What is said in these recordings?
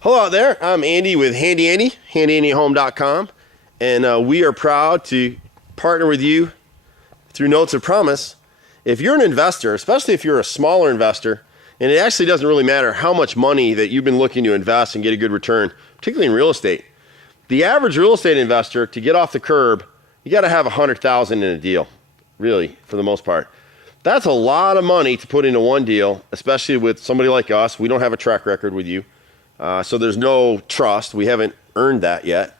Hello out there, I'm Andy with HandyANdy, HandyANDYHome.com, and we are proud to partner with you through Notes of Promise. If you're an investor, especially if you're a smaller investor, and it actually doesn't really matter how much money that you've been looking to invest and get a good return, particularly in real estate. The average real estate investor, to get off the curb, you got to have $100,000 in a deal, really, for the most part. That's a lot of money to put into one deal, especially with somebody like us. We don't have a track record with you. So there's no trust. We haven't earned that yet.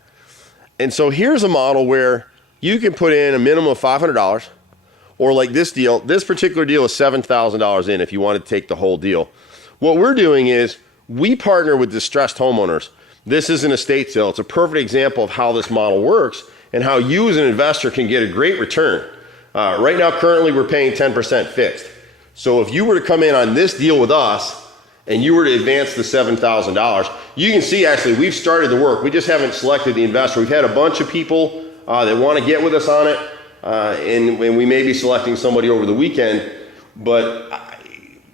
And so here's a model where you can put in a minimum of $500, or like this deal, this particular deal is $7,000 in if you want to take the whole deal. What we're doing is we partner with distressed homeowners. This is an estate sale. It's a perfect example of how this model works and how you as an investor can get a great return. Right now, currently, we're paying 10% fixed. So if you were to come in on this deal with us, and you were to advance the $7,000, you can see actually we've started the work. We just haven't selected the investor. We've had a bunch of people that want to get with us on it, and we may be selecting somebody over the weekend, but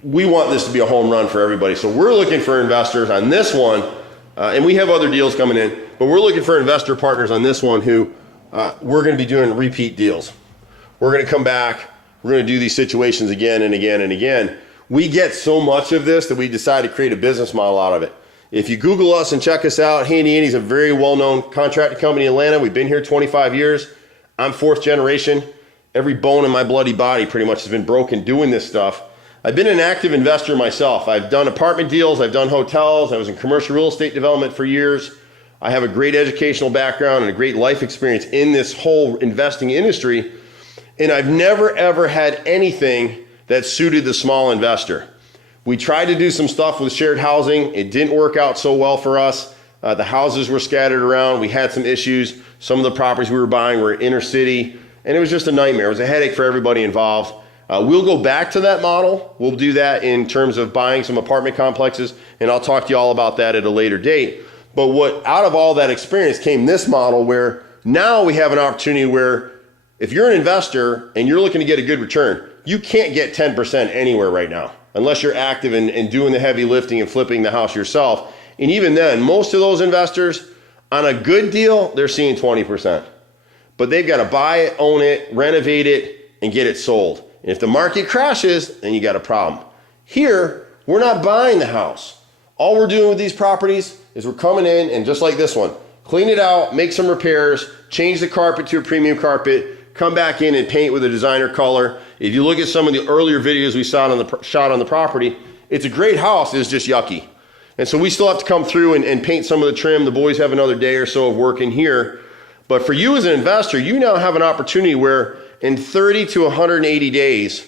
we want this to be a home run for everybody. So we're looking for investors on this one, and we have other deals coming in, but we're looking for investor partners on this one who we're going to be doing repeat deals. We're going to come back. We're going to do these situations again and again and again. We get so much of this that we decided to create a business model out of it. If you Google us and check us out, HandyANdy is a very well-known contracting company in Atlanta. We've been here 25 years. I'm fourth generation. Every bone in my bloody body pretty much has been broken doing this stuff. I've been an active investor myself. I've done apartment deals. I've done hotels. I was in commercial real estate development for years. I have a great educational background and a great life experience in this whole investing industry. And I've never, ever had anything that suited the small investor. We tried to do some stuff with shared housing. It didn't work out so well for us. The houses were scattered around. We had some issues. Some of the properties we were buying were inner city, and it was just a nightmare. It was a headache for everybody involved. We'll go back to that model. We'll do that in terms of buying some apartment complexes, and I'll talk to you all about that at a later date. But what out of all that experience came this model where now we have an opportunity where if you're an investor and you're looking to get a good return, you can't get 10% anywhere right now unless you're active in doing the heavy lifting and flipping the house yourself. And even then, most of those investors on a good deal, they're seeing 20%. But they've got to buy it, own it, renovate it, and get it sold. And if the market crashes, then you got a problem. Here, we're not buying the house. All we're doing with these properties is we're coming in and just like this one, clean it out, make some repairs, change the carpet to a premium carpet, come back in and paint with a designer color. If you look at some of the earlier videos we shot on the property, it's a great house, it's just yucky. And so we still have to come through and paint some of the trim. The boys have another day or so of work in here. But for you as an investor, you now have an opportunity where in 30 to 180 days,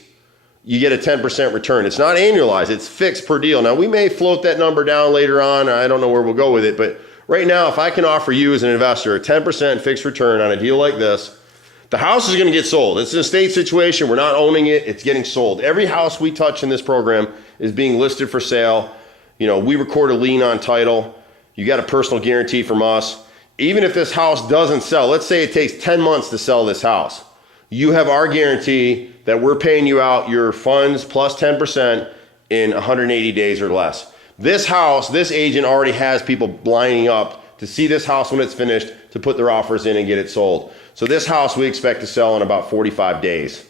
you get a 10% return. It's not annualized, it's fixed per deal. Now we may float that number down later on. I don't know where we'll go with it, but right now, if I can offer you as an investor a 10% fixed return on a deal like this, the house is going to get sold. It's an estate situation. We're not owning it. It's getting sold. Every house we touch in this program is being listed for sale. You know, we record a lien on title. You got a personal guarantee from us. Even if this house doesn't sell, let's say it takes 10 months to sell this house. You have our guarantee that we're paying you out your funds plus 10% in 180 days or less. This house, this agent already has people lining up to see this house when it's finished, to put their offers in and get it sold. So this house we expect to sell in about 45 days,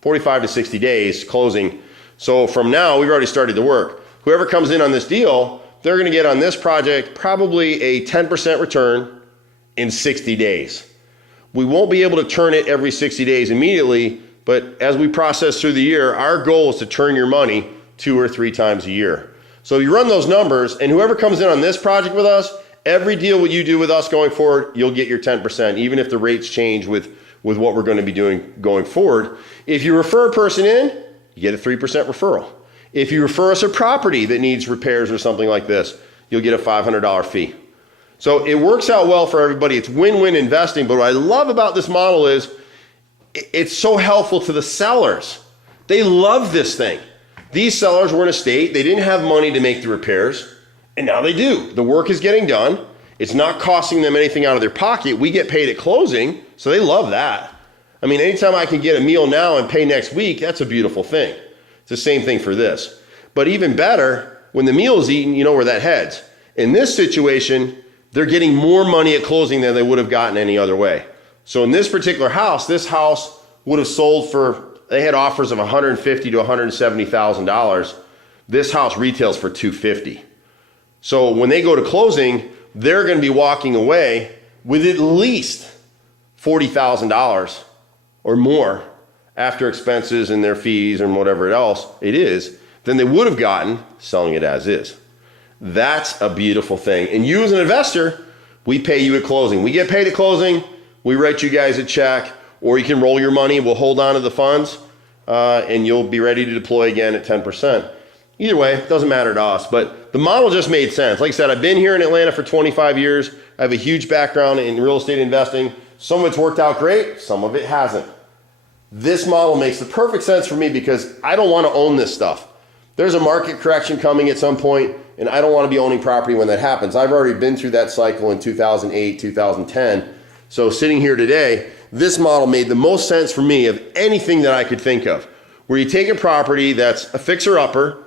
45 to 60 days closing. So from now, we've already started the work. Whoever comes in on this deal, they're gonna get on this project probably a 10% return in 60 days. We won't be able to turn it every 60 days immediately, but as we process through the year, our goal is to turn your money 2 or 3 times a year. So you run those numbers, and whoever comes in on this project with us, every deal you do with us going forward, you'll get your 10%, even if the rates change with what we're going to be doing going forward. If you refer a person in, you get a 3% referral. If you refer us a property that needs repairs or something like this, you'll get a $500 fee. So it works out well for everybody. It's win-win investing. But what I love about this model is it's so helpful to the sellers. They love this thing. These sellers were in a state, they didn't have money to make the repairs, and now they do. The work is getting done. It's not costing them anything out of their pocket. We get paid at closing, so they love that. I mean, anytime I can get a meal now and pay next week, that's a beautiful thing. It's the same thing for this. But even better, when the meal is eaten, you know where that heads. In this situation, they're getting more money at closing than they would have gotten any other way. So in this particular house, this house would have sold for, they had offers of $150,000 to $170,000. This house retails for $250,000. So when they go to closing, they're going to be walking away with at least $40,000 or more after expenses and their fees and whatever else it is than they would have gotten selling it as is. That's a beautiful thing. And you as an investor, we pay you at closing. We get paid at closing. We write you guys a check, or you can roll your money. We'll hold on to the funds and you'll be ready to deploy again at 10%. Either way, it doesn't matter to us, but the model just made sense. Like I said, I've been here in Atlanta for 25 years. I have a huge background in real estate investing. Some of it's worked out great, some of it hasn't. This model makes the perfect sense for me because I don't want to own this stuff. There's a market correction coming at some point, and I don't want to be owning property when that happens. I've already been through that cycle in 2008, 2010. So sitting here today, this model made the most sense for me of anything that I could think of, where you take a property that's a fixer-upper,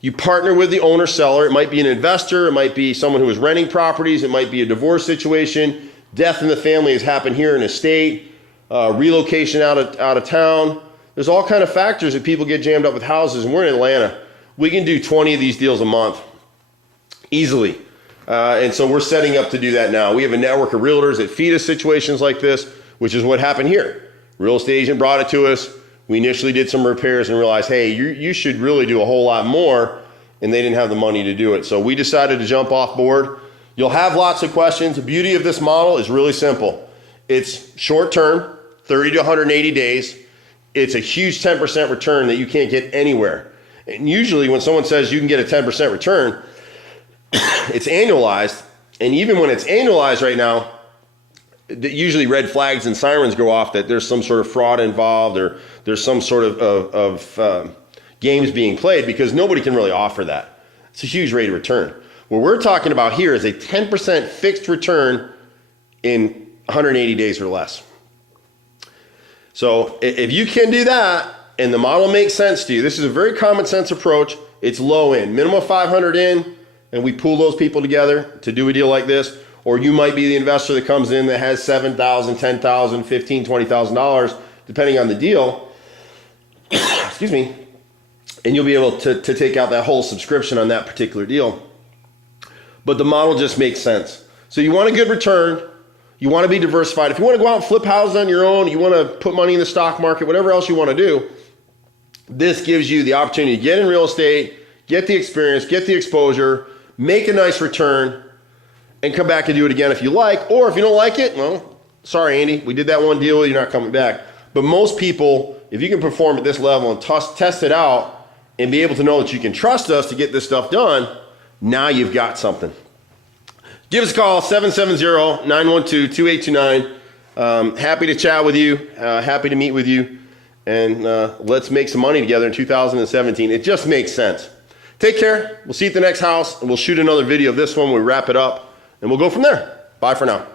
you partner with the owner seller. It might be an investor, it might be someone who is renting properties, it might be a divorce situation, death in the family has happened here in a state, relocation out of town. There's all kind of factors that people get jammed up with houses, and we're in Atlanta. We can do 20 of these deals a month easily. And so we're setting up to do that now. We have a network of realtors that feed us situations like this, which is what happened here. Real estate agent brought it to us. We initially did some repairs and realized, hey, you should really do a whole lot more, and they didn't have the money to do it. So we decided to jump off board. You'll have lots of questions. The beauty of this model is really simple. It's short term, 30 to 180 days. It's a huge 10% return that you can't get anywhere. And usually when someone says you can get a 10% return, it's annualized. And even when it's annualized right now, usually red flags and sirens go off that there's some sort of fraud involved or there's some sort of games being played, because nobody can really offer that. It's a huge rate of return. What we're talking about here is a 10% fixed return in 180 days or less. So if you can do that and the model makes sense to you, this is a very common sense approach. It's low in, minimum 500 in, and we pool those people together to do a deal like this. Or you might be the investor that comes in that has $7,000, $10,000, $15,000, $20,000, depending on the deal. Excuse me. And you'll be able to take out that whole subscription on that particular deal. But the model just makes sense. So you want a good return. You want to be diversified. If you want to go out and flip houses on your own, you want to put money in the stock market, whatever else you want to do, this gives you the opportunity to get in real estate, get the experience, get the exposure, make a nice return, and come back and do it again if you like. Or if you don't like it, well, sorry, Andy, we did that one deal, you're not coming back. But most people, if you can perform at this level and test it out and be able to know that you can trust us to get this stuff done, now you've got something. Give us a call, 770-912-2829. Happy to chat with you, happy to meet with you, and let's make some money together in 2017. It just makes sense. Take care. We'll see you at the next house, and we'll shoot another video of this one when we wrap it up, and we'll go from there. Bye for now.